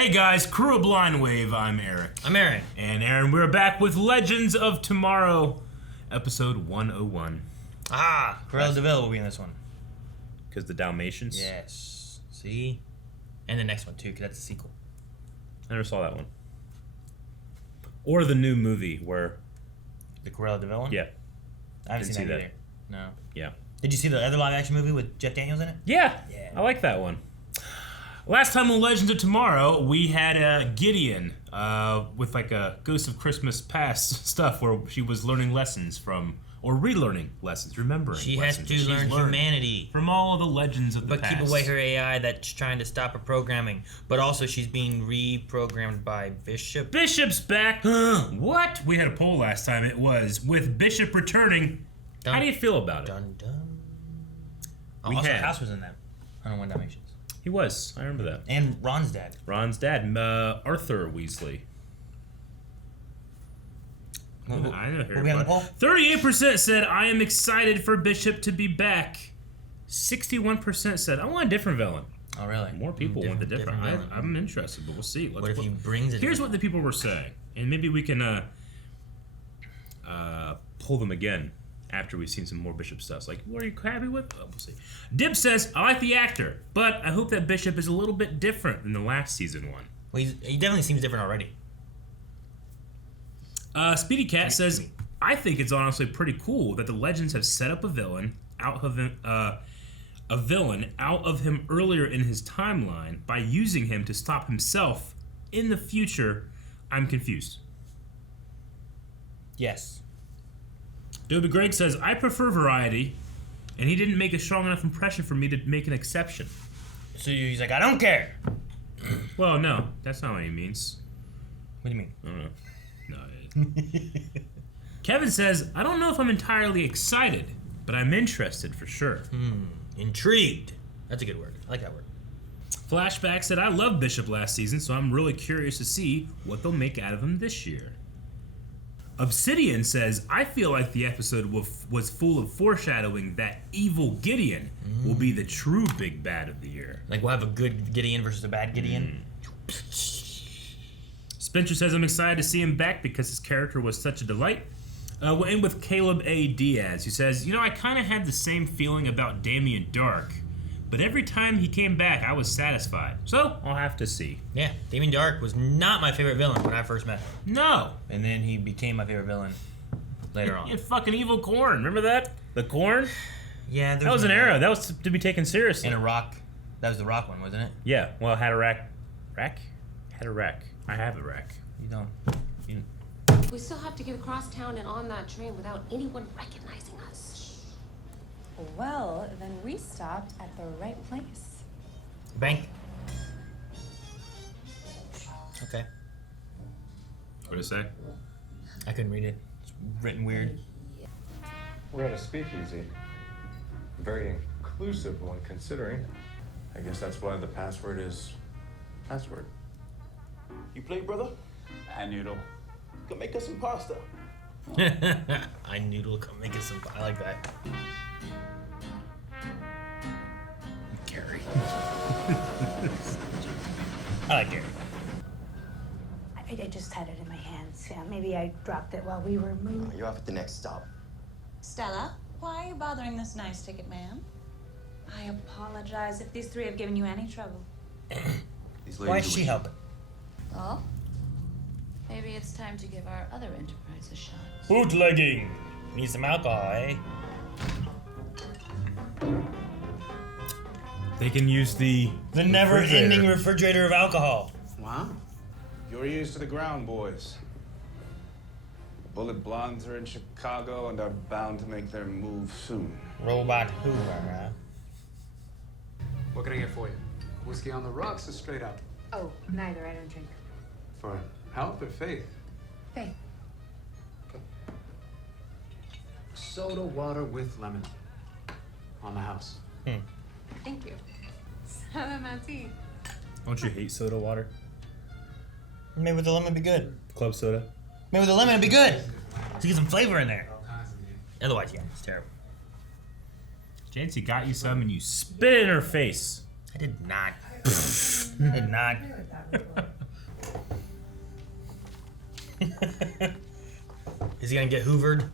Hey guys, crew of Blind Wave, I'm Eric. I'm Aaron. And Aaron, we're back with Legends of Tomorrow, episode 101. Cruella de Vil will be in this one. Because the Dalmatians? Yes. See? And the next one too, because that's a sequel. I never saw that one. Or the new movie where... The Cruella de Vil one? Yeah. I haven't seen that either. No. Yeah. Did you see the other live action movie with Jeff Daniels in it? Yeah. I like that one. Last time on Legends of Tomorrow, we had Gideon with like a Ghost of Christmas Past stuff where she was learning lessons from, or relearning lessons, remembering She lessons has to learn humanity. From all of the legends of the past. But keep away her AI that's trying to stop her programming. But also she's being reprogrammed by Bishop. Bishop's back! What? We had a poll last time. It was, with Bishop returning, how do you feel about it? Dun dun. We Also, had. House was in that. 101 Dalmatians. He was. I remember that. And Ron's dad. Ron's dad, Arthur Weasley. I know Were we on the poll? 38% said, I am excited for Bishop to be back. 61% said, I want a different villain. Oh, really? More people want the different. villain. I'm interested, but we'll see. What if he brings it? Here's what the people were saying, and maybe we can pull them again after we've seen some more Bishop stuff. Like, what are you happy with? Oh, we'll see. Dib says, I like the actor, but I hope that Bishop is a little bit different than the last season one. Well, he definitely seems different already. Speedy Cat says, I think it's honestly pretty cool that the Legends have set up a villain out of him earlier in his timeline by using him to stop himself in the future. I'm confused. Yes. Dobie Greg says, I prefer variety, and he didn't make a strong enough impression for me to make an exception. So he's like, I don't care. Well, no, that's not what he means. What do you mean? I don't know. No. Kevin says, I don't know if I'm entirely excited, but I'm interested for sure. Intrigued. That's a good word. I like that word. Flashback said, I loved Bishop last season, so I'm really curious to see what they'll make out of him this year. Obsidian says, I feel like the episode was full of foreshadowing that evil Gideon will be the true big bad of the year. Like we'll have a good Gideon versus a bad Gideon. Spencer says, I'm excited to see him back because his character was such a delight. We'll end with Caleb A. Diaz, who says, I kind of had the same feeling about Damien Dark, but every time he came back, I was satisfied. So, I'll have to see. Yeah, Damien Dark was not my favorite villain when I first met him. No. And then he became my favorite villain later on. You fucking evil corn. Remember that? The corn? Yeah, that was an era. That was to be taken seriously. And a rock. That was the rock one, wasn't it? Yeah. Well, had a rack. Rack? Had a rack. I have a rack. You don't. We still have to get across town and on that train without anyone recognizing us. Well, then we stopped at the right place. Bank. Okay. What did it say? I couldn't read it. It's written weird. We're at a speakeasy. Very inclusive when considering. I guess that's why the password is password. You play, brother? I noodle. Come make us some pasta. I noodle, come make it some. I like that. Gary. I like Gary. I just had it in my hands. Yeah, maybe I dropped it while we were moving. You're off at the next stop. Stella, why are you bothering this nice ticket man? I apologize if these three have given you any trouble. Why is she helping? Well, maybe it's time to give our other enterprise a shot. Bootlegging. Need some alcohol, eh? They can use the never-ending refrigerator of alcohol. Wow. Your ears to the ground, boys. The Bullet Blondes are in Chicago and are bound to make their move soon. Robot Hoover, huh? What can I get for you? Whiskey on the rocks or straight up? Oh, neither. I don't drink. For health or faith? Faith. Soda water with lemon. On the house. Thank you. Salamanti. Don't you hate soda water? Maybe with the lemon it'd be good. Club soda? Maybe with the lemon it'd be good. To get some flavor in there. Otherwise, yeah, it's terrible. Jancy got you some and you spit it in her face. I did not. I did not. Is he gonna get hoovered?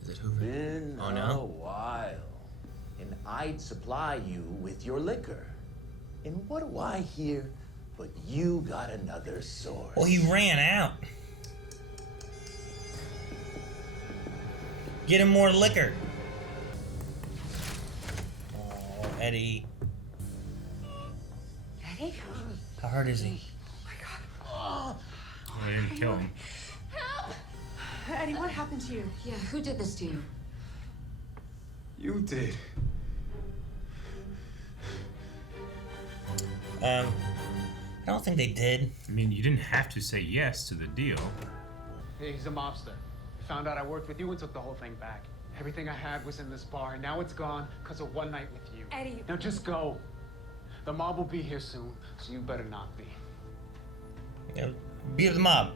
Is it hoovered? Been Oh, no? a while, and I'd supply you with your liquor. And what do I hear? But you got another source. Well, he ran out. Get him more liquor. Oh, Eddie. Eddie? How hurt is he? I didn't kill him. Eddie, what happened to you? Yeah, who did this to you? You did. I don't think they did. I mean, you didn't have to say yes to the deal. Hey, he's a mobster. Found out I worked with you and took the whole thing back. Everything I had was in this bar, and now it's gone because of one night with you. Eddie. Now just go. The mob will be here soon, so you better not be. Yeah, beat the mob.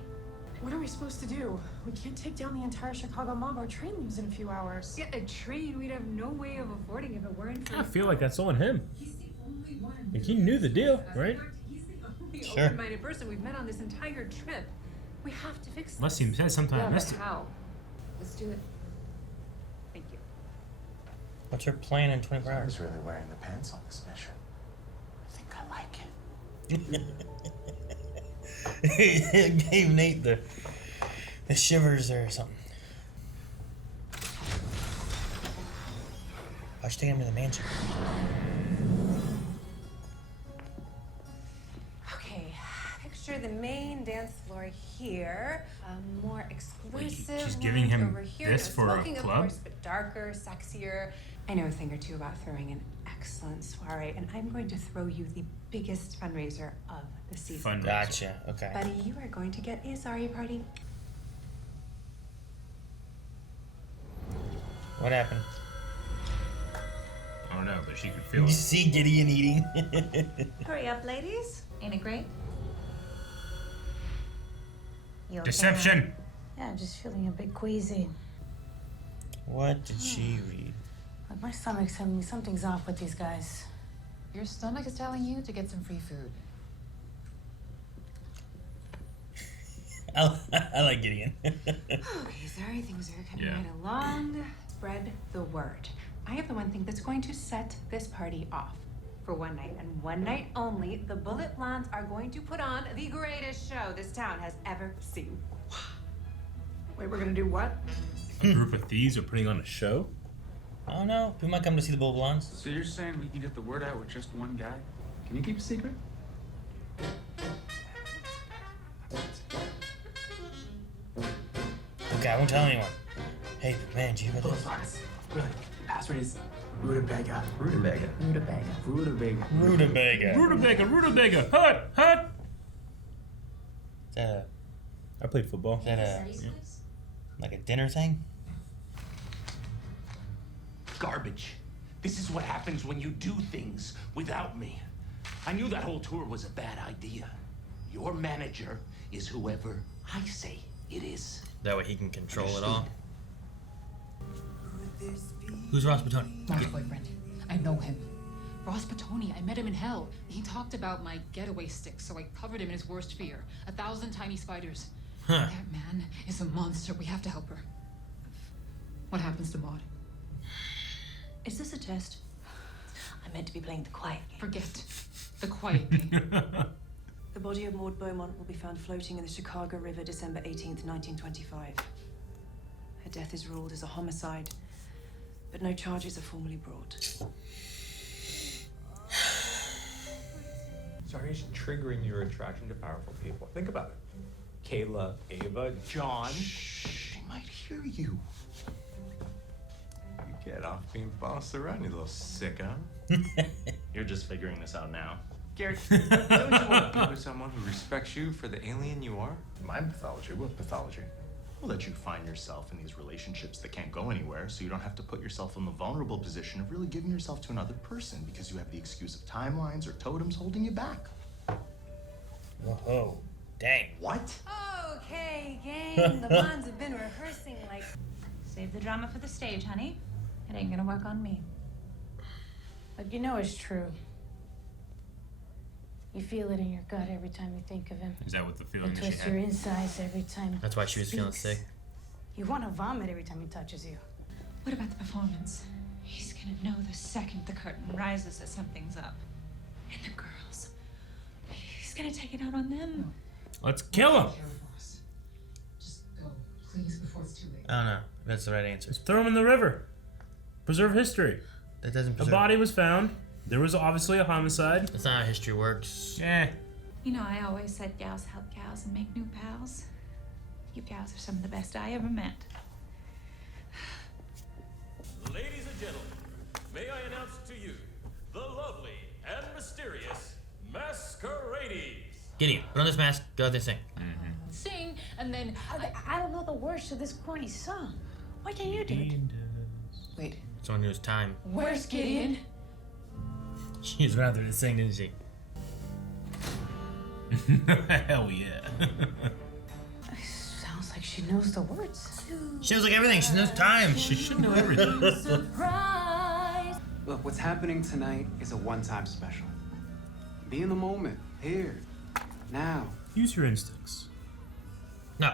What are we supposed to do? We can't take down the entire Chicago mob. Our train leaves in a few hours. Yeah, a train we'd have no way of affording if it weren't for... I feel like that's on him. He's the only one. Like, he knew the deal, right? He's the only Sure. open-minded person we've met on this entire trip. We have to fix this. Unless he said something I missed it. How? Let's do it. Thank you. What's her plan in 24 I hours? was really wearing the pants on this mission. I think I like it. It gave Nate the shivers or something. I should take him to the mansion. Okay, picture the main dance floor here. A more exclusive she's giving him over here. this No for a smoking, of club? course, but darker, sexier. I know a thing or two about throwing an excellent soiree, and I'm going to throw you the biggest fundraiser of the season. Fundraiser. Gotcha. Okay. Buddy, you are going to get a sorry party. What happened? I don't know, but she could Did feel you it. see Gideon eating? Hurry up, ladies. Ain't it great? You okay? Deception! Yeah, I'm just feeling a bit queasy. What did she read? Like my stomach's telling me something's off with these guys. Your stomach is telling you to get some free food. I like Gideon. Okay, sorry, things are coming Yeah. right along. Spread the word. I have the one thing that's going to set this party off. For one night, and one night only, the Bullet Blondes are going to put on the greatest show this town has ever seen. Wait, we're gonna do what? A group of thieves are putting on a show? I don't know. People might come to see the Bull Blondes. So you're saying we can get the word out with just one guy? Can you keep a secret? Okay, I won't tell anyone. Hey, man, did you hear about this? Really? Password is Rutabaga. Rutabaga. Rutabaga. Rutabaga. Rutabaga. Rutabaga, rutabaga, hut, hut! Is that I played football. a, like a dinner thing? Garbage. This is what happens when you do things without me. I knew that whole tour was a bad idea. Your manager is whoever I say it is. That way he can control it all. Who's Ross Batoni? My boyfriend. I know him. Ross Patoni, I met him in hell. He talked about my getaway stick, so I covered him in his worst fear. 1,000 tiny spiders. Huh. That man is a monster. We have to help her. What happens to Maud? Is this a test? I meant to be playing the quiet game. Forget the quiet game. The body of Maud Beaumont will be found floating in the Chicago River December 18th, 1925. Her death is ruled as a homicide, but no charges are formally brought. Sorry, is triggering your attraction to powerful people. Think about it. Kayla, Ava, John. Shh, they might hear you. You get off being bossed around, you little sicko. You're just figuring this out now. Garrett, don't you want to be with someone who respects you for the alien you are? My pathology? What pathology? Well, that you find yourself in these relationships that can't go anywhere, so you don't have to put yourself in the vulnerable position of really giving yourself to another person because you have the excuse of timelines or totems holding you back. Whoa, dang. What? Okay, gang. The Blondes have been rehearsing like... Save the drama for the stage, honey. It ain't gonna work on me. But you know it's true. You feel it in your gut every time you think of him. Is that what the feeling It that she twists your had? insides every time. That's why she was feeling speaks. sick. You want to vomit every time he touches you. What about the performance? He's gonna know the second the curtain rises that something's up. And the girls. He's gonna take it out on them. Let's kill him. Just go, please, before it's too late. I don't know. That's the right answer. Just throw him in the river. Preserve history. That doesn't A preserve. body was found. There was obviously a homicide. That's not how history works. Yeah. You know, I always said gals help gals and make new pals. You gals are some of the best I ever met. Ladies and gentlemen, may I announce to you the lovely and mysterious Masquerades. Gideon, put on this mask. Go out there, sing. Sing, and then I don't know the words to this corny song. Why can't you do it? Wait. Someone knew it's time. where's Gideon? She was rather to sing, didn't she? Hell yeah. Sounds like she knows the words. She knows like everything. She knows time. She should know everything. Look, what's happening tonight is a one-time special. Be in the moment, here, now. Use your instincts. No.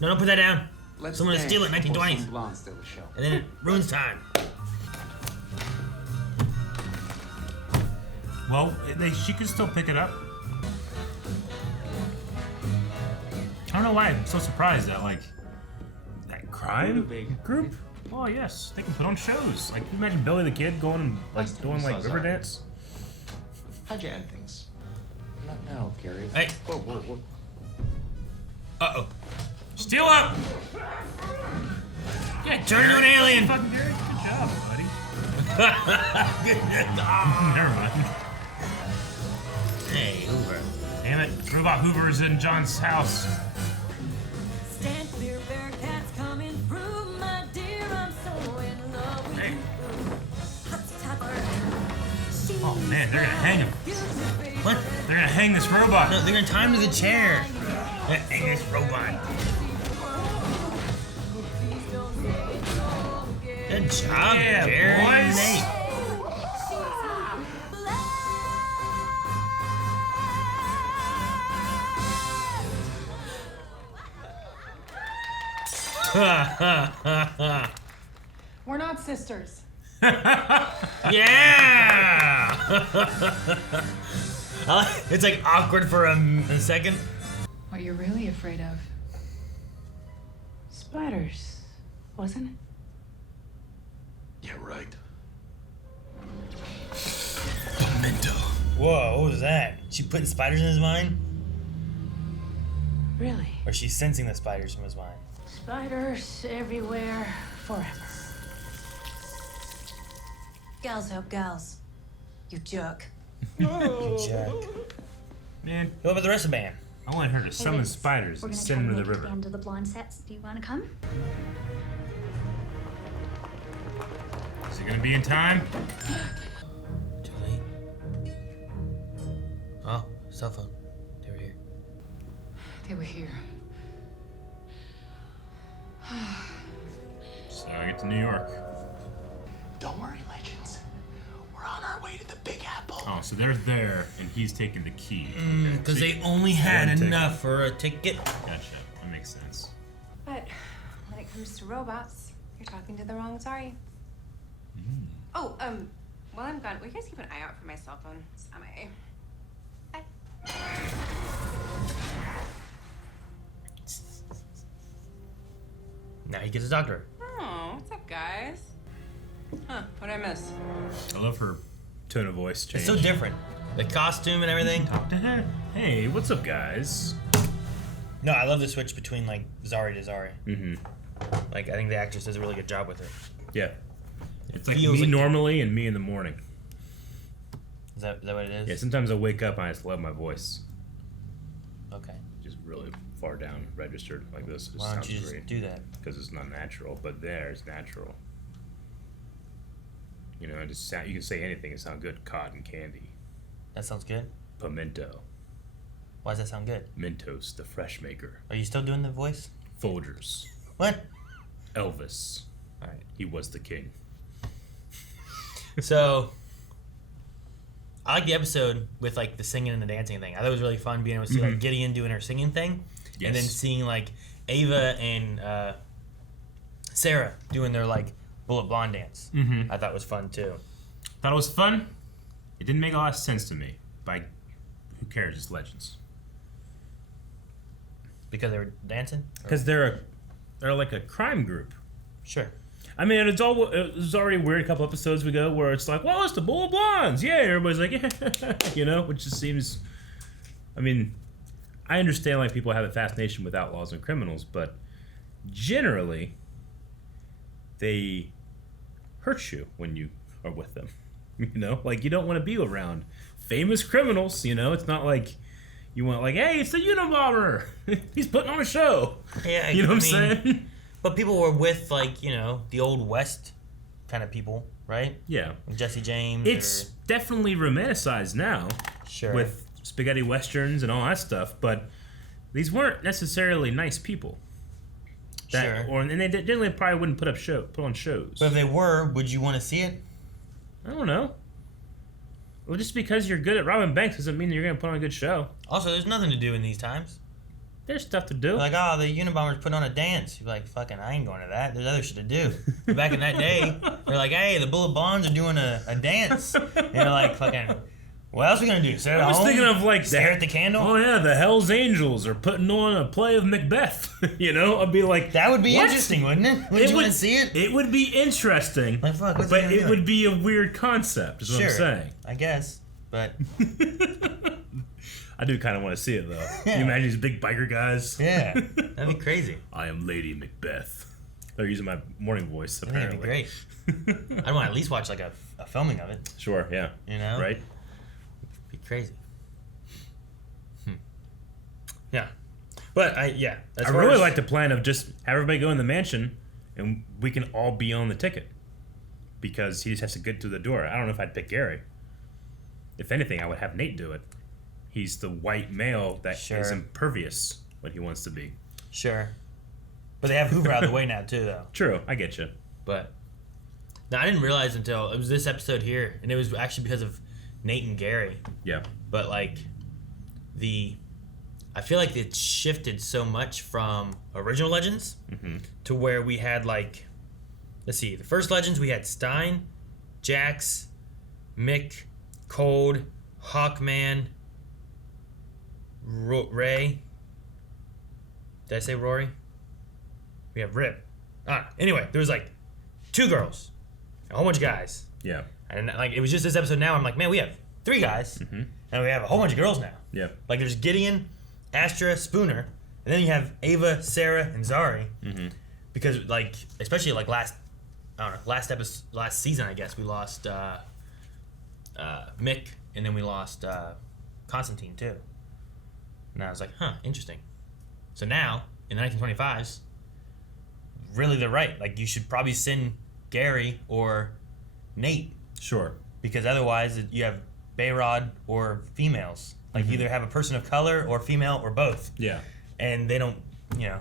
No, don't put that down. Let's Someone will dance steal it, before 1920s. some blonde steal the show. And then it ruins time. Well, she could still pick it up. I don't know why I'm so surprised that, like, that crime group? Oh, yes. They can put on shows. Like, can you imagine Billy the Kid going and, like, doing, like, river dance? How'd you end things? Not now, Gary. Hey. Whoa, whoa, whoa. Uh-oh. Steal up! Yeah, turn into an alien. Fucking Gary, good job, buddy. Oh, Never mind. hey, Hoover. Damn it. Robot Hoover's in John's house. Stand clear, Bearcats coming through, my dear. I'm so in love with Hey. you. Oh, man, they're gonna hang him. What? They're gonna hang this robot. No, they're gonna tie him to the chair. Hang this robot. Good job, Yeah, Gary and boys. Nate. We're not sisters. Yeah! It's like awkward for a second. What you're really afraid of? Spiders, wasn't it? Yeah, right. Memento. Whoa, what was that? She putting spiders in his mind? Really? Or she's sensing the spiders from his mind? Spiders everywhere, forever. Gals help gals. You jerk. You jack. Man, What about the rest of the band? I want her to summon spiders and send them to the river. End of the blonde sets. Do you want to come? Is it gonna be in time? Too late. Oh, cell phone. They were here. They were here. So I get to New York. Don't worry, legends. We're on our way to the Big Apple. Oh, so they're there, and he's taking the key. Because So they only had one ticket. enough for a ticket. Gotcha. That makes sense. But when it comes to robots, you're talking to the wrong sorry. Oh, while I'm gone, will you guys keep an eye out for my cell phone? It's MIA. Bye. Now he gets a doctor. Oh, what's up, guys? Huh, what'd I miss? I love her tone of voice change. It's so different. The costume and everything. Talk to her. Hey, what's up, guys? No, I love the switch between like Zari to Zari. Mm-hmm. Like I think the actress does a really good job with her. Yeah. It's like feels me like- normally and me in the morning. Is that what it is? Yeah, sometimes I wake up and I just love my voice. Okay. Just really far down registered like this. It Why don't sounds you just great. do that? Because it's not natural, but there it's natural. You know, it just sound, you can say anything and sound good. Cotton candy. That sounds good. Pimento. Why does that sound good? Mentos, the fresh maker. Are you still doing the voice? Folgers. What? Elvis. All right. He was the king. So, I like the episode with like the singing and the dancing thing. I thought it was really fun being able to see like Gideon doing her singing thing, and then seeing like Ava and Sarah doing their like Bullet Blonde dance. I thought was fun too. Thought it was fun. It didn't make a lot of sense to me. By who cares? It's Legends. Because they were dancing. Because they're like a crime group. Sure. I mean, it was already weird a couple episodes ago where it's like, well, it's the Bullet Blondes. Yeah, everybody's like, yeah. You know, which just seems. I mean, I understand like people have a fascination with outlaws and criminals, but generally, they hurt you when you are with them. You know, like you don't want to be around famous criminals. You know, it's not like you want like, hey, it's the Unabomber. He's putting on a show. Yeah, you know what I'm saying. But people were with like the old West kind of people, right? Yeah, Jesse James. It's definitely romanticized now. Sure. With spaghetti westerns and all that stuff, but these weren't necessarily nice people. Sure. And they generally probably wouldn't put on shows. But if they were, would you want to see it? I don't know. Well, just because you're good at robbing banks doesn't mean you're going to put on a good show. Also, there's nothing to do in these times. There's stuff to do. They're like, oh, the Unabomber's put on a dance. You're like, fucking, I ain't going to that. There's other shit to do. But back in that day, they're like, hey, the Bullet Blondes are doing a dance. And you're like, fucking, what else are we going to do? Sit at home? I was thinking of like stare at the candle? Oh, yeah, the Hells Angels are putting on a play of Macbeth. You know? I'd be like, that would be what? interesting, wouldn't it? Would you want to see it? It would be interesting. Like, fuck, what's but it would be a weird concept, is what I'm saying. I guess. But I do kind of want to see it, though. Yeah. Can you imagine these big biker guys? Yeah, that'd be crazy. I am Lady Macbeth. They're using my morning voice, apparently. That'd be great. I'd want to at least watch like a filming of it. Sure, yeah. You know? Right? It'd be crazy. Yeah. But, I really like the plan of just have everybody go in the mansion and we can all be on the ticket. Because he just has to get to the door. I don't know if I'd pick Gary. If anything, I would have Nate do it. He's the white male that is impervious when he wants to be. Sure. But they have Hoover out of the way now, too, though. True, I get you. But now I didn't realize until it was this episode here, and it was actually because of Nate and Gary. Yeah. But, like, I feel like it shifted so much from original Legends to where we had, like, let's see, the first Legends, we had Stein, Jax, Mick, Cold, Hawkman, Ray. Did I say Rory? We have Rip. Anyway, there was like 2 girls, a whole bunch of guys. Yeah. And like it was just this episode now, I'm like, man, we have 3 guys, and we have a whole bunch of girls now. Yeah. Like there's Gideon, Astra, Spooner, and then you have Ava, Sarah, and Zari. Because like, especially like last season, I guess we lost Mick, and then we lost Constantine too. And I was like, huh, interesting. So now in the 1925s, really they're right. Like you should probably send Gary or Nate. Sure. Because otherwise you have Bayrod or females. Like either have a person of color or female or both. Yeah. And they don't,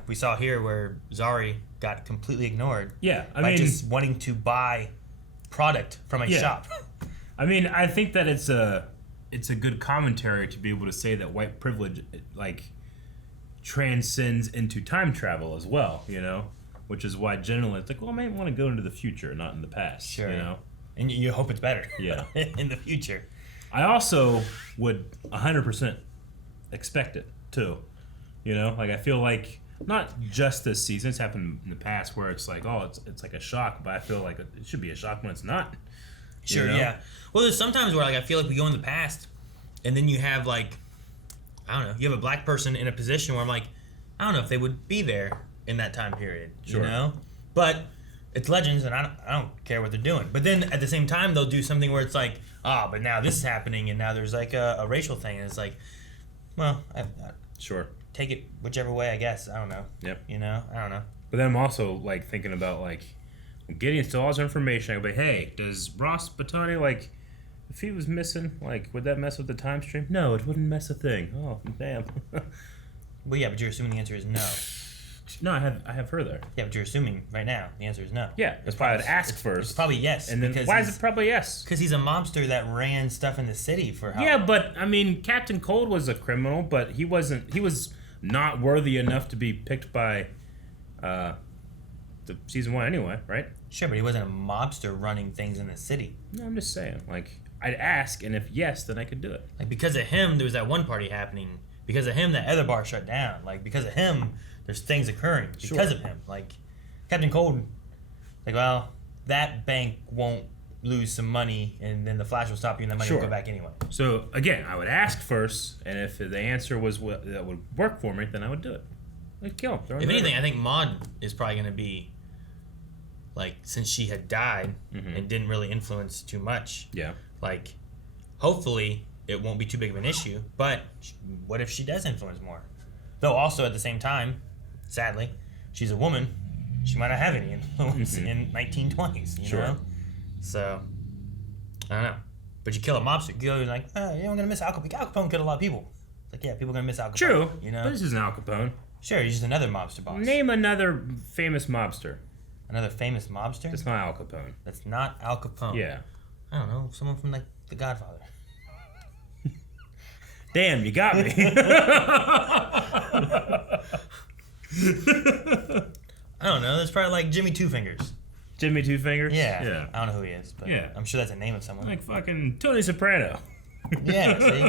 we saw here where Zari got completely ignored. Yeah, I by mean, just wanting to buy product from a shop. I mean, I think that it's a good commentary to be able to say that white privilege like transcends into time travel as well, you know, which is why generally it's like, well, I might want to go into the future, not in the past. Sure. You know, and you hope it's better. Yeah. in the future. I also would 100% expect it too. You know, like I feel like not just this season. It's happened in the past where it's like, oh, it's like a shock, but I feel like it should be a shock when it's not. Sure, you know? Yeah. Well, there's sometimes where like I feel like we go in the past, and then you have like, I don't know, you have a black person in a position where I'm like, I don't know if they would be there in that time period. Sure. You know, but it's Legends, and I don't care what they're doing. But then at the same time, they'll do something where it's like, but now this is happening, and now there's like a racial thing, and it's like, well, sure. Take it whichever way, I guess. I don't know. Yep. You know, I don't know. But then I'm also like thinking about like getting still all this information. I go, hey, does Ross Batani like if he was missing, like would that mess with the time stream? No, it wouldn't mess a thing. Oh damn. Well, yeah, but you're assuming the answer is no. No, I have her there. Yeah, but you're assuming right now the answer is no. Yeah, that's why I'd ask first. It's probably yes. And then why is it probably yes? Because he's a mobster that ran stuff in the city for how Yeah, but I mean, Captain Cold was a criminal, but he wasn't. He was not worthy enough to be picked by the season 1 anyway, right? Sure, but he wasn't a mobster running things in the city. No, I'm just saying. Like, I'd ask, and if yes, then I could do it. Like, because of him, there was that one party happening. Because of him, that other bar shut down. Like, because of him, there's things occurring. Because of him. Like, Captain Cold, like, well, that bank won't lose some money, and then the Flash will stop you, and the money will go back anyway. So, again, I would ask first, and if the answer was what that would work for me, then I would do it. I'd kill him. Throw him If anything, over. I think Maud is probably going to be, like, since she had died and didn't really influence too much. Yeah. Like, hopefully it won't be too big of an issue, but what if she does influence more? Though also at the same time, sadly, she's a woman. She might not have any influence in 1920s, you know? So, I don't know. But you kill a mobster, you're like, oh, you're going to miss Al Capone. Al Capone killed a lot of people. It's like, yeah, people are going to miss Al Capone. True, you know? but this isn't Al Capone. Sure, he's just another mobster boss. Name another famous mobster. Another famous mobster? That's not Al Capone. That's not Al Capone. Yeah. I don't know, someone from, like, The Godfather. Damn, you got me. I don't know. There's probably like Jimmy Two Fingers. Jimmy Two Fingers? Yeah. Yeah. I don't know who he is, but I'm sure that's a name of someone. Like fucking Tony Soprano. Yeah, see?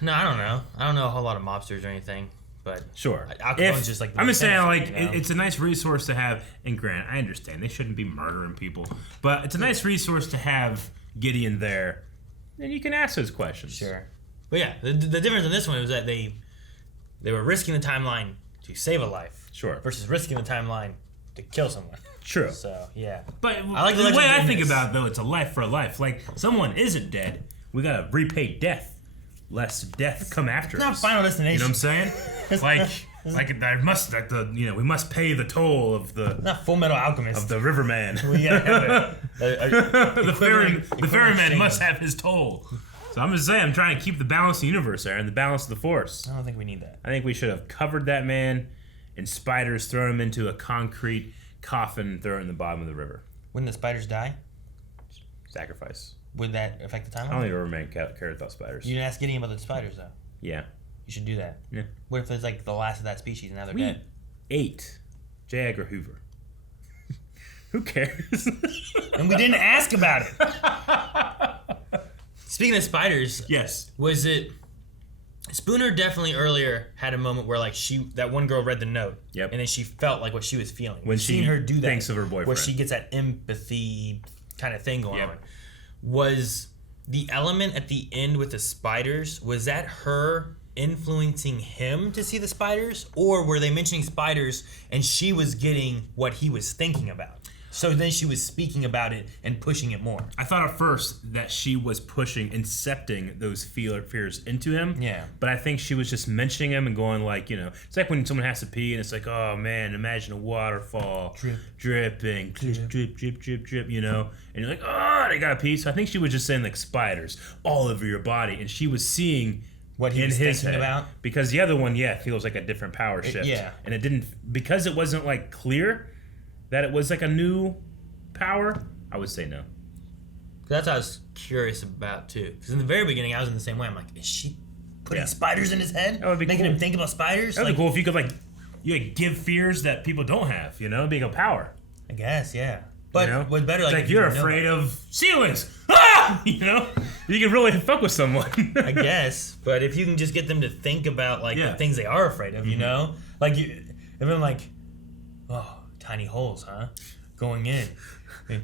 No, I don't know. I don't know a whole lot of mobsters or anything, but Sure. Al Capone's just like the I'm just saying, lieutenant, like, you know? it's a nice resource to have. And Grant, I understand they shouldn't be murdering people, but it's a nice resource to have Gideon there. Then you can ask those questions. Sure. But yeah, the difference in this one was that they were risking the timeline to save a life. Sure. Versus risking the timeline to kill someone. True. So, yeah. But I like the way I think legendary-ness. about it, though, it's a life for a life. Like, someone isn't dead. We gotta repay death, lest death come after It's not us. Final Destination. You know what I'm saying? There must, like we must pay the toll of the Not Full Metal Alchemist. of the Riverman. We gotta have The equivalent ferryman exchange. must have his toll. So I'm just saying, I'm trying to keep the balance of the universe there and the balance of the force. I don't think we need that. I think we should have covered that man in spiders, thrown him into a concrete coffin, and thrown him in the bottom of the river. Wouldn't the spiders die? Sacrifice. Would that affect the timeline? I don't think a Riverman cared about spiders. You didn't ask Gideon about the spiders, though. Yeah. You should do that. Yeah. What if it's like the last of that species and now they're We dead? ate J. Edgar Hoover. Who cares? And we didn't ask about it. Speaking of spiders, yes. Was it Spooner definitely earlier had a moment where like that one girl read the note. Yep. And then she felt like what she was feeling. When We've she seen her do that thinks of her boyfriend. where she gets that empathy kind of thing going on. Was the element at the end with the spiders, was that her influencing him to see the spiders? Or were they mentioning spiders and she was getting what he was thinking about? So then she was speaking about it and pushing it more. I thought at first that she was pushing, incepting those fears into him. Yeah. But I think she was just mentioning them and going like, it's like when someone has to pee and it's like, oh man, imagine a waterfall dripping, drip, drip, drip, drip, drip, and you're like, oh, they gotta pee. So I think she was just saying like spiders all over your body, and she was seeing what he was his thinking head. about. Because the other one, feels like a different power shift. Yeah. And it didn't, because it wasn't like clear that it was like a new power, I would say no. That's what I was curious about too. Because in the very beginning, I was in the same way. I'm like, is she putting spiders in his head? That would be making cool. him think about spiders? That would be cool if you could give fears that people don't have, being a power. I guess, yeah. But what's better, it's like like you're afraid of ceilings. Ah! You can really fuck with someone. I guess. But if you can just get them to think about the things they are afraid of, like if I'm like, oh, tiny holes, huh? Going in.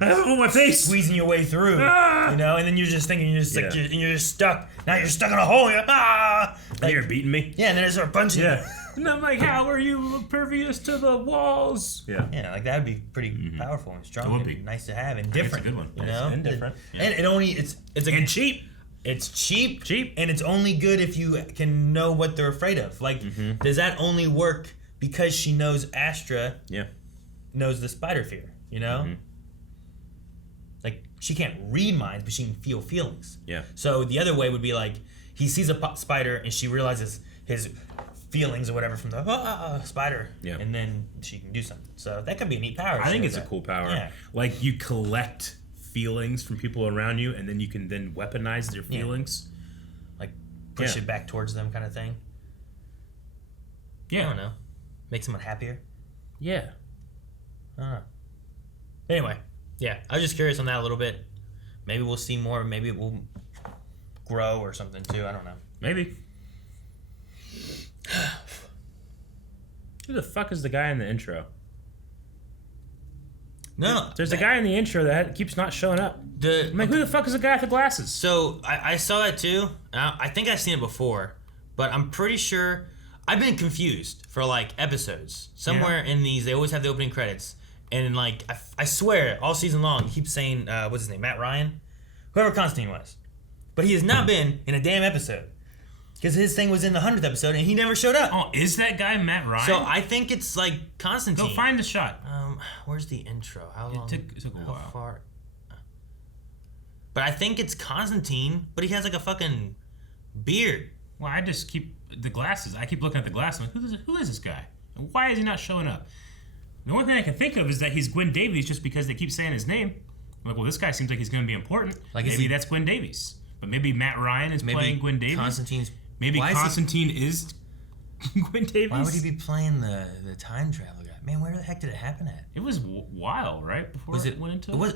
Oh, my face. Squeezing your way through, Ah! and then you're just thinking, you're just stuck. Now you're stuck in a hole. You're beating me. Yeah, and then they start punching. Yeah. And I'm like, how are you impervious to the walls? Yeah. Yeah, like that would be pretty powerful and strong. It would and be. nice to have and I think different. it's a good one. And different. And it only it's and cheap. It's cheap, and it's only good if you can know what they're afraid of. Like, does that only work because she knows Astra? Yeah. Knows the spider fear. Like she can't read minds, but she can feel feelings. Yeah. So the other way would be like he sees a spider and she realizes his feelings or whatever from the spider. Yeah. And then she can do something. So that could be a neat power. I think it's a cool power. Yeah. Like you collect feelings from people around you, and then you can then weaponize their feelings. Like push it back towards them, kind of thing. Yeah. I don't know. Make someone happier. Yeah. I don't know. Anyway, yeah, I was just curious on that a little bit. Maybe we'll see more. Maybe it will grow or something too. I don't know. Maybe. Who the fuck is the guy in the intro? No. There's a guy in the intro that keeps not showing up. I'm like, who the fuck is the guy with the glasses? So, I saw that too. I think I've seen it before, but I'm pretty sure... I've been confused for, like, episodes. Somewhere in these, they always have the opening credits. And, like, I swear, all season long, he keeps saying, what's his name, Matt Ryan? Whoever Constantine was. But he has not been in a damn episode. Because his thing was in the 100th episode, and he never showed up. Oh, is that guy Matt Ryan? So I think it's like Constantine. Go find the shot. Where's the intro? How long? It took a while. Far? But I think it's Constantine, but he has like a fucking beard. Well, I just keep the glasses. I keep looking at the glasses. I'm like, who is this guy? And why is he not showing up? The only thing I can think of is that he's Gwen Davies just because they keep saying his name. I'm like, well, this guy seems like he's going to be important. Like, maybe that's Gwen Davies. But maybe Matt Ryan is playing Gwen Davies. Constantine's... Maybe Constantine is Gwen Davies. Why would he be playing the time travel guy? Man, where the heck did it happen at? It was a while, right? Before it went into it? Was,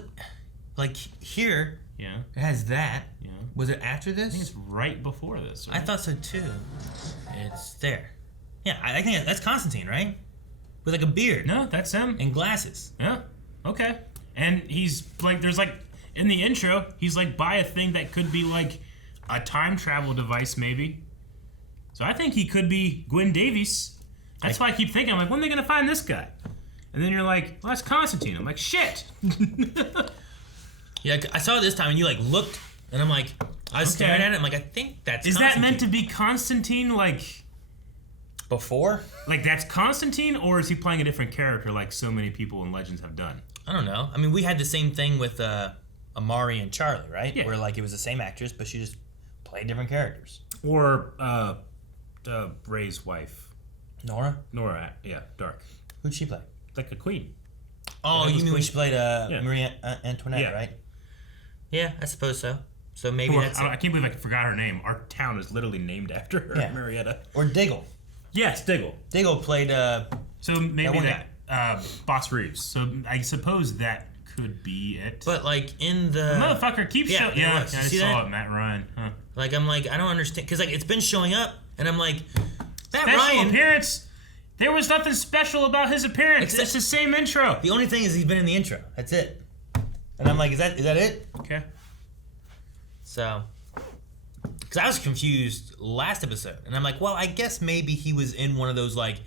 like, here, yeah, it has that. Yeah. Was it after this? I think it's right before this. Right? I thought so, too. It's there. Yeah, I think that's Constantine, right? With, like, a beard. No, that's him. And glasses. Yeah, okay. And he's, like, there's, like, in the intro, he's, like, by a thing that could be, like, a time travel device, maybe. So I think he could be Gwen Davies. That's why I keep thinking, I'm like, when are they going to find this guy? And then you're like, well, that's Constantine. I'm like, shit. Yeah, I saw it this time, and you, like, looked, and I'm like, I was staring at it, I'm like, I think that's Is Constantine. that meant to be Constantine, like... Before? Like, that's Constantine, or is he playing a different character like so many people in Legends have done? I don't know. I mean, we had the same thing with Amari and Charlie, right? Yeah. Where, like, it was the same actress, but she just played different characters. Or, Ray's wife. Nora, yeah, Dark. Who'd she play? Like a queen. Oh, you mean when she played Marie Antoinette, Yeah. right? Yeah, I suppose so. So maybe that's I can't believe I forgot her name. Our town is literally named after her, Marietta. Or Diggle. Yes, Diggle. Diggle played... so maybe that Boss Reeves. So I suppose that could be it. But, like, in the... The motherfucker keeps showing... Yeah, I see saw that? it, Matt Ryan. Huh. Like, I'm like, I don't understand. Because, like, it's been showing up, and I'm like, Matt Special Ryan... appearance? There was nothing special about his appearance. It's the same intro. The only thing is he's been in the intro. That's it. And I'm like, is that it? Okay. So... Because I was confused last episode. And I'm like, well, I guess maybe he was in one of those, like,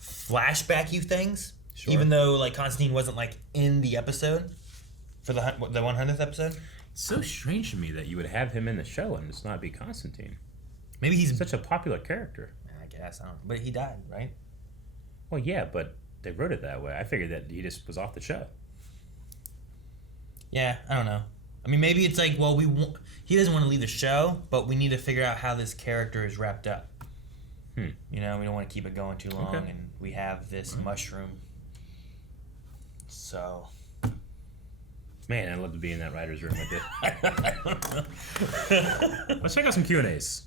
flashback-y things. Sure. Even though, like, Constantine wasn't, like, in the episode. For the 100th episode. It's so strange to me that you would have him in the show and it's not be Constantine. Maybe he's such a popular character. I guess. I don't know. But he died, right? Well, yeah, but they wrote it that way. I figured that he just was off the show. Yeah, I don't know. I mean, maybe it's like, well, he doesn't want to leave the show, but we need to figure out how this character is wrapped up. You know, we don't want to keep it going too long, and we have this mushroom. So... Man, I'd love to be in that writer's room with you. Let's check out some Q&As.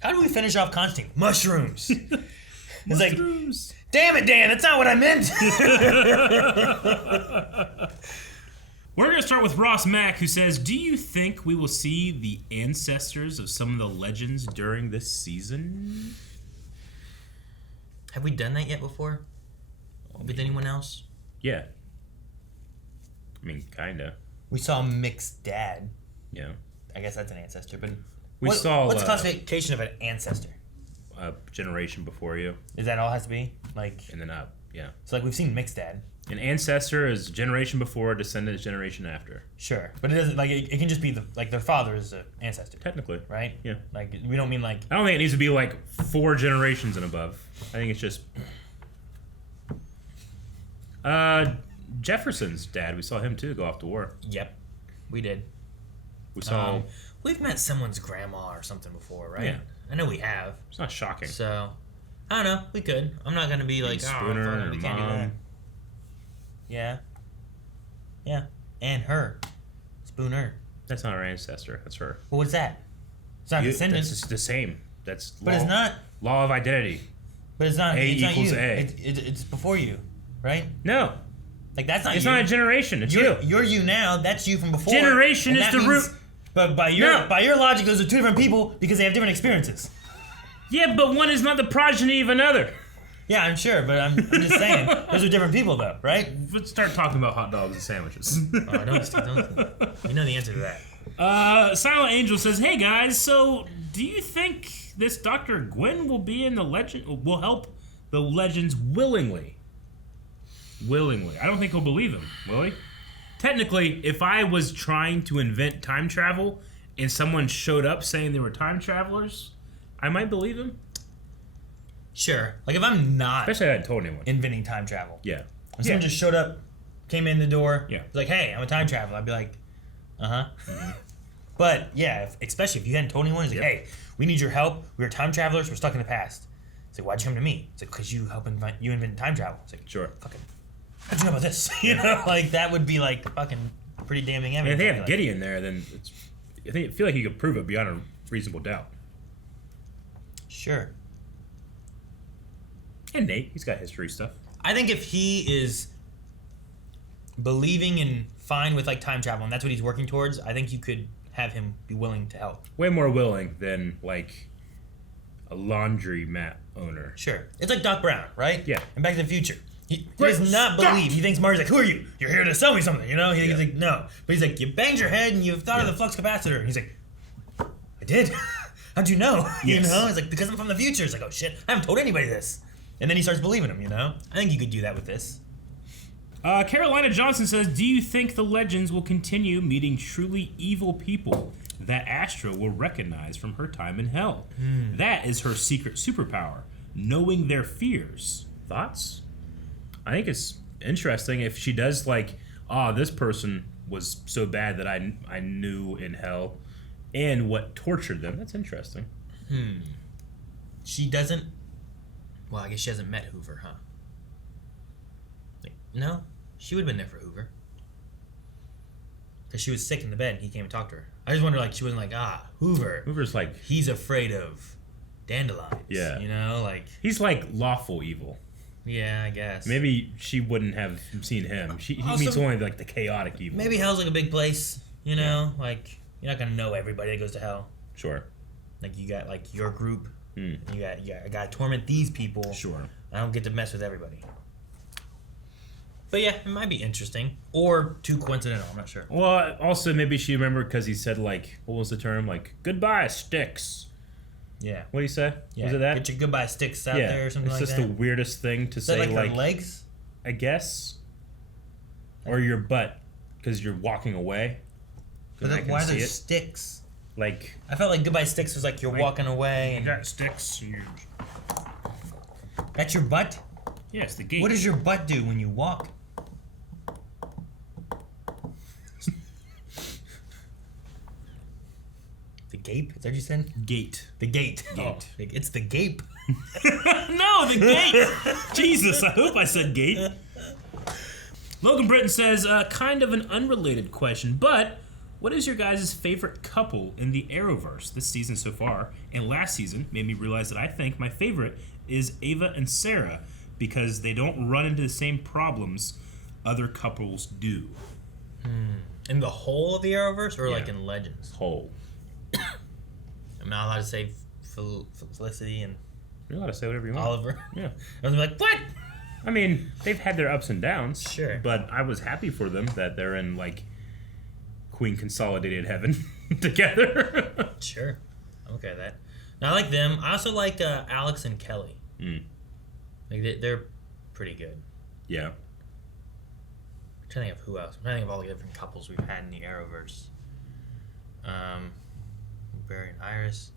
How do we finish off Constantine? Mushrooms. It's Mushrooms. Like, damn it, Dan, that's not what I meant. We're going to start with Ross Mack, who says, do you think we will see the ancestors of some of the legends during this season? Have we done that yet before? With anyone else? Yeah. I mean, kinda. We saw Mick's dad. Yeah. I guess that's an ancestor, but... What's the classification of an ancestor? A generation before you. Is that all it has to be? Like... And then up, yeah. So, like, we've seen Mick's dad. An ancestor is generation before, descendant is generation after. Sure. But it doesn't, like, it can just be, their father is an ancestor. Technically. Right? Yeah. Like, we don't mean, like... I don't think it needs to be, like, 4 generations and above. I think it's just... Jefferson's dad, we saw him, too, go off to war. Yep. We did. We saw... We've met someone's grandma or something before, right? Yeah. I know we have. It's not shocking. So... I don't know. We could. I'm not gonna be like Spooner we or can't do that. Mom. Yeah. Yeah. And her. Spooner. That's not her ancestor. That's her. Well, what's that? It's not descendants. That's the same. That's But it's not. Law of identity. But it's not. A it's not equals you. A. It's before you, right? No. Like that's not. It's you. not a generation. It's you. You're you now. That's you from before. Generation And is that the means- root. But by your logic, those are two different people because they have different experiences. Yeah, but one is not the progeny of another. Yeah, I'm sure, but I'm just saying those are different people, though, right? Let's start talking about hot dogs and sandwiches. don't. You know the answer to that. Silent Angel says, "Hey guys, so do you think this Dr. Gwen will be in the legend? Will help the legends willingly? Willingly? I don't think he'll believe him. Will he? Technically, if I was trying to invent time travel and someone showed up saying they were time travelers, I might believe him. Sure. Like if I'm not, especially if I hadn't told anyone, inventing time travel. Yeah. If someone just showed up, came in the door, yeah, was like, "Hey, I'm a time traveler," I'd be like, Mm-hmm. But yeah, especially if you hadn't told anyone, it's like, "Hey, we need your help. We're time travelers. We're stuck in the past." It's like, "Why'd you come to me?" It's like, "Because you invent time travel." It's like, "Sure, fucking, how'd you know about this?" You know, like that would be like fucking pretty damning evidence. And if they have like, Gideon there, then I feel like you could prove it beyond a reasonable doubt. Sure. And Nate, he's got history stuff. I think if he is believing and fine with like time travel and that's what he's working towards, I think you could have him be willing to help. Way more willing than like a laundry mat owner. Sure. It's like Doc Brown, right? Yeah. And Back to the Future. He does not believe. He thinks Marty's like, "Who are you? You're here to sell me something," you know? He's like, "No." But he's like, "You banged your head and you've thought of the flux capacitor." And he's like, "I did? How'd you know?" You know? It's like, "Because I'm from the future." It's like, "Oh shit, I haven't told anybody this." And then he starts believing him, you know? I think you could do that with this. Carolina Johnson says, "Do you think the legends will continue meeting truly evil people that Astra will recognize from her time in hell? That is her secret superpower, knowing their fears." Thoughts? I think it's interesting if she does like, this person was so bad that I knew in hell and what tortured them. That's interesting. She doesn't... Well, I guess she hasn't met Hoover, huh? Like, no? She would have been there for Hoover. Because she was sick in the bed and he came and talked to her. I just wonder, like, she wasn't like, Hoover. Hoover's like... He's afraid of dandelions. Yeah. You know, like... He's like lawful evil. Yeah, I guess. Maybe she wouldn't have seen him. He Also, meets only like the chaotic evil. Maybe hell's like a big place, you know? Like, you're not gonna know everybody that goes to hell. Sure. Like, you got, like, your group. You got to torment these people. Sure. I don't get to mess with everybody. But yeah, it might be interesting. Or too coincidental, I'm not sure. Well, also maybe she remembered because he said like, what was the term? Like, goodbye sticks. Yeah. What did he say? Yeah. Was it that? Get your goodbye sticks out there or something like that. It's just the weirdest thing to say. Is that like like her legs? I guess. Or your butt, because you're walking away. But I like, can why are see there it. sticks? Like, I felt like goodbye sticks was like you're walking away. And you got sticks. And that's your butt? Yeah, it's the gate. What does your butt do when you walk? The gape? Is that what you said? Gate. The gate. Gate. Oh, it's the gape. No, the gate. Jesus, I hope I said gate. Logan Britton says, kind of an unrelated question, but what is your guys' favorite couple in the Arrowverse this season so far? And last season made me realize that I think my favorite is Ava and Sarah because they don't run into the same problems other couples do. In the whole of the Arrowverse or like in Legends? Whole. I'm not allowed to say Felicity and You're allowed to say whatever you want. Oliver. Yeah. I was like, what? I mean, they've had their ups and downs. Sure. But I was happy for them that they're in, like, Queen Consolidated Heaven together. Sure. Okay, that. Now, I like them. I also like Alex and Kelly. Like, they're pretty good. Yeah. I'm trying to think of who else. I'm trying to think of all the different couples we've had in the Arrowverse. Barry and Iris.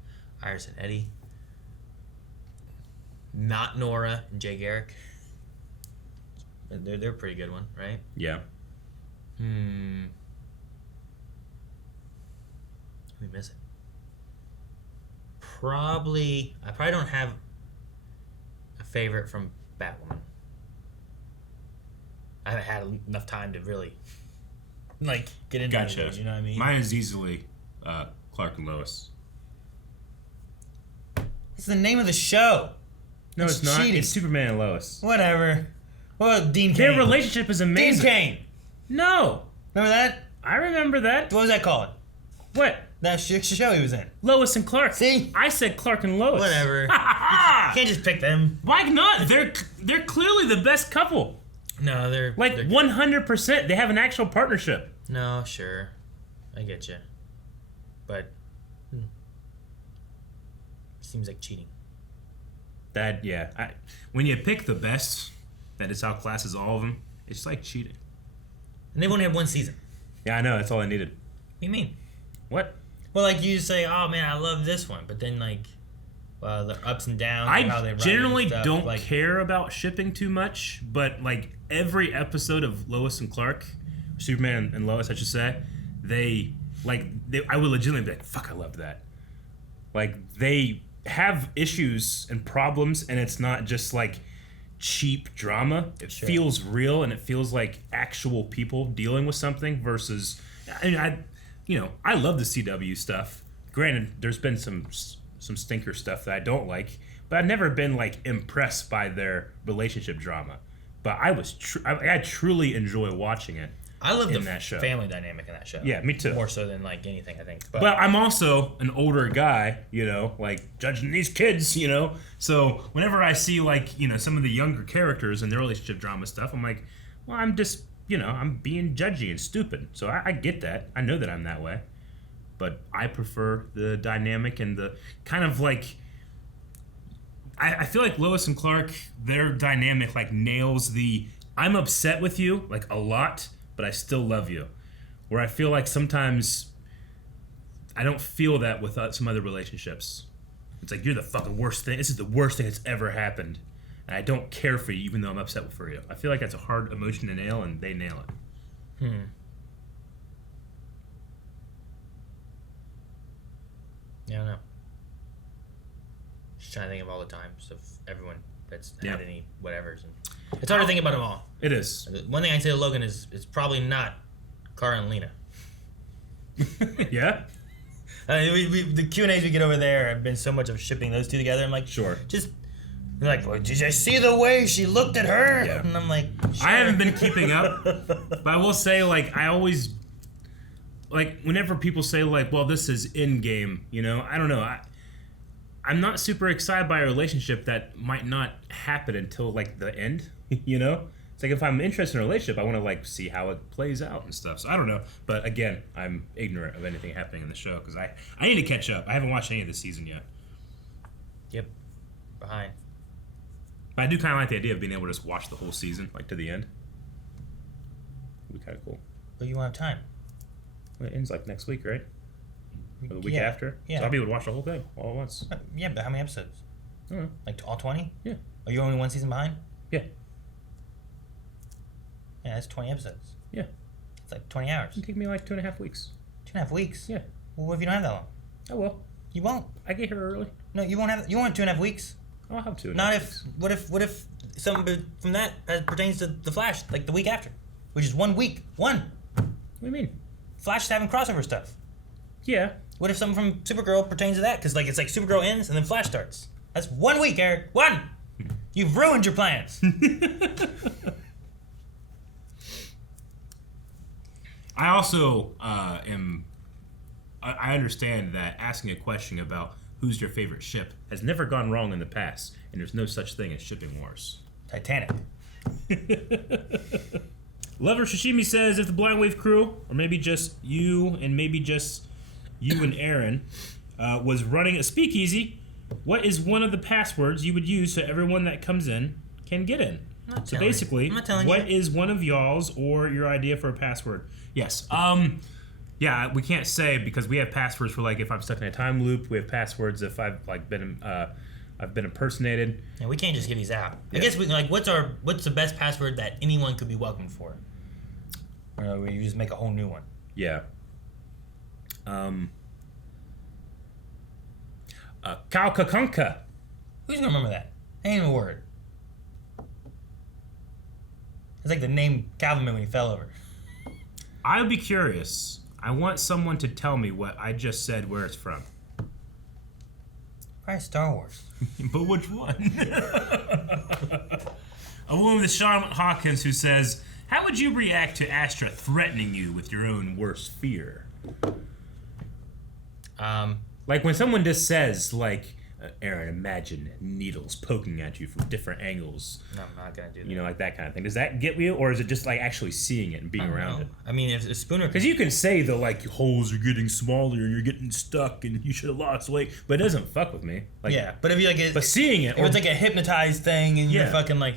Iris and Eddie. Not Nora and Jay Garrick. They're a pretty good one, right? Yeah. Who we missing? I probably don't have favorite from Batwoman. I haven't had enough time to really like get into Gotcha. it. You know what I mean? Mine is easily Clark and Lois. It's the name of the show. No, it's not. cheating. It's Superman and Lois. Whatever. Well, Dean Cain. Their relationship is amazing. Dean Cain. No. Remember that? I remember that. What was that called? What? That show he was in. Lois and Clark. See? I said Clark and Lois. Whatever. You can't just pick them. Why not? They're clearly the best couple. No, they're 100%. They have an actual partnership. No, sure. I get you. But seems like cheating. When you pick the best, that is how classes all of them. It's like cheating. And they've only had one season. Yeah, I know. That's all I needed. What do you mean? What? Well, like you say, oh man, I love this one, but then like, well, the ups and downs. I and how they write generally and stuff, don't like, care about shipping too much, but like every episode of Lois and Clark, Superman and Lois, I should say, I would legitimately be like, fuck, I loved that. Like they have issues and problems, and it's not just like cheap drama. It feels real, and it feels like actual people dealing with something versus. I love the CW stuff. Granted, there's been some stinker stuff that I don't like, but I've never been like impressed by their relationship drama. But I truly enjoy watching it. I love the that show. family dynamic in that show. Yeah, me too. More so than like anything, I think. But I'm also an older guy, like judging these kids, So whenever I see like, some of the younger characters and their relationship drama stuff, I'm like, well, I'm just, I'm being judgy and stupid. So I get that. I know that I'm that way. But I prefer the dynamic and the kind of like, I feel like Lois and Clark, their dynamic like nails the, I'm upset with you like a lot, but I still love you. Where I feel like sometimes I don't feel that with some other relationships. It's like, you're the fucking worst thing. This is the worst thing that's ever happened. And I don't care for you, even though I'm upset for you. I feel like that's a hard emotion to nail, and they nail it. Yeah, I don't know. Just trying to think of all the times of everyone that's had any whatevers. And it's hard to think about them all. It is. One thing I can say to Logan is it's probably not Cara and Lena. Yeah? The Q&As we get over there have been so much of shipping those two together. I'm like, sure. Just, they're like, well, did you see the way she looked at her? Yeah. And I'm like, sure. I haven't been keeping up, but I will say, like, I always, like, whenever people say, like, well, this is in-game, I don't know. I'm not super excited by a relationship that might not happen until, like, the end, It's like if I'm interested in a relationship, I want to, like, see how it plays out and stuff. So I don't know. But, again, I'm ignorant of anything happening in the show because I need to catch up. I haven't watched any of this season yet. Yep. Behind. But I do kind of like the idea of being able to just watch the whole season, like, to the end. It'd be kind of cool. But you won't have time. Well, it ends, like, next week, right? Or the week after? Yeah. So I'll be able to watch the whole thing all at once. Yeah, but how many episodes? I don't know. Like all 20? Yeah. Are you only one season behind? Yeah. Yeah, that's 20 episodes. Yeah. It's like 20 hours. It'll take me like 2.5 weeks. 2.5 weeks? Yeah. Well, what if you don't have that long? I will. You won't. I get here early. No, you won't have. You won't have 2.5 weeks. I'll have 2.5 Not weeks. if. What if something from that pertains to the Flash, like the week after, which is 1 week. One. What do you mean? Flash is having crossover stuff. Yeah. What if something from Supergirl pertains to that? Because like it's like Supergirl ends and then Flash starts. That's 1 week, Eric. One. You've ruined your plans. I also am. I understand that asking a question about who's your favorite ship has never gone wrong in the past, and there's no such thing as shipping wars. Titanic. Lover Shishimi says, if the Blind Wave crew, or maybe just you and Aaron, was running a speakeasy, what is one of the passwords you would use so everyone that comes in can get in? So basically, what is one of y'all's or your idea for a password? Yes. Yeah, we can't say because we have passwords for like if I'm stuck in a time loop. We have passwords if I've like been impersonated. Yeah, we can't just give these out. Yeah. I guess we like what's the best password that anyone could be welcomed for? Or we just make a whole new one. Yeah. Kalkakunka. Who's gonna remember that? Ain't even a word. It's like the name Calvin when he fell over. I would be curious. I want someone to tell me what I just said, where it's from. Probably Star Wars. But which one? A woman with Sean Hawkins who says, how would you react to Astra threatening you with your own worst fear? Like when someone just says, like, Aaron, imagine needles poking at you from different angles. No, I'm not gonna do that. You know, like that kind of thing. Does that get you, or is it just like actually seeing it and being around it? I mean, if Spooner... Because you can say the, like, holes are getting smaller and you're getting stuck and you should have lost weight, but it doesn't fuck with me. Like, yeah, but if you like it... But seeing it... If it's like a hypnotized thing and you're fucking like...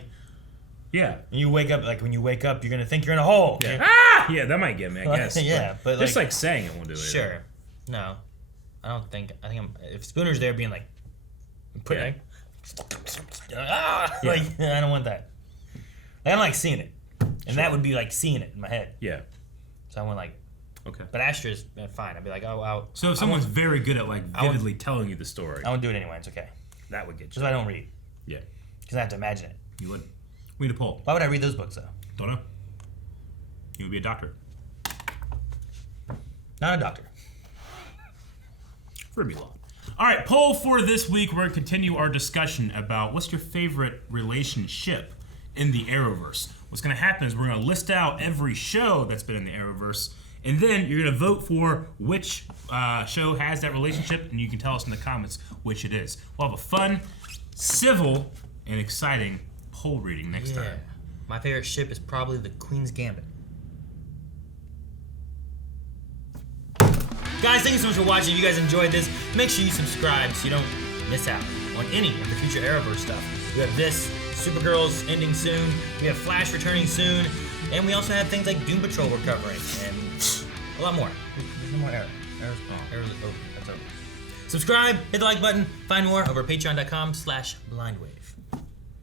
Yeah. And you wake up, like when you wake up, you're gonna think you're in a hole. Yeah. Ah! Yeah, that might get me, I guess. Yeah, but just like saying it won't do it. Sure. No. I think if Spooner's there being like... Like, like, I don't want that. I don't like seeing it. And that would be like seeing it in my head. Yeah. So I want like... Okay. But Astra's fine. I'd be like, So if someone's very good at like vividly telling you the story... I won't do it anyway. It's okay. That would get you. Just I don't read. Yeah. Because I have to imagine it. You would. We need a poll. Why would I read those books, though? Don't know. You would be a doctor. Not a doctor. For me, long. All right, poll for this week. We're going to continue our discussion about what's your favorite relationship in the Arrowverse. What's going to happen is we're going to list out every show that's been in the Arrowverse, and then you're going to vote for which show has that relationship, and you can tell us in the comments which it is. We'll have a fun, civil, and exciting poll reading next time. My favorite ship is probably the Queen's Gambit. Guys, thank you so much for watching. If you guys enjoyed this, make sure you subscribe so you don't miss out on any of the future Arrowverse stuff. We have this, Supergirl's ending soon, we have Flash returning soon, and we also have things like Doom Patrol we're covering, and a lot more. There's no more Arrow. Arrow's over. That's over. Subscribe, hit the like button, find more over patreon.com/blindwave.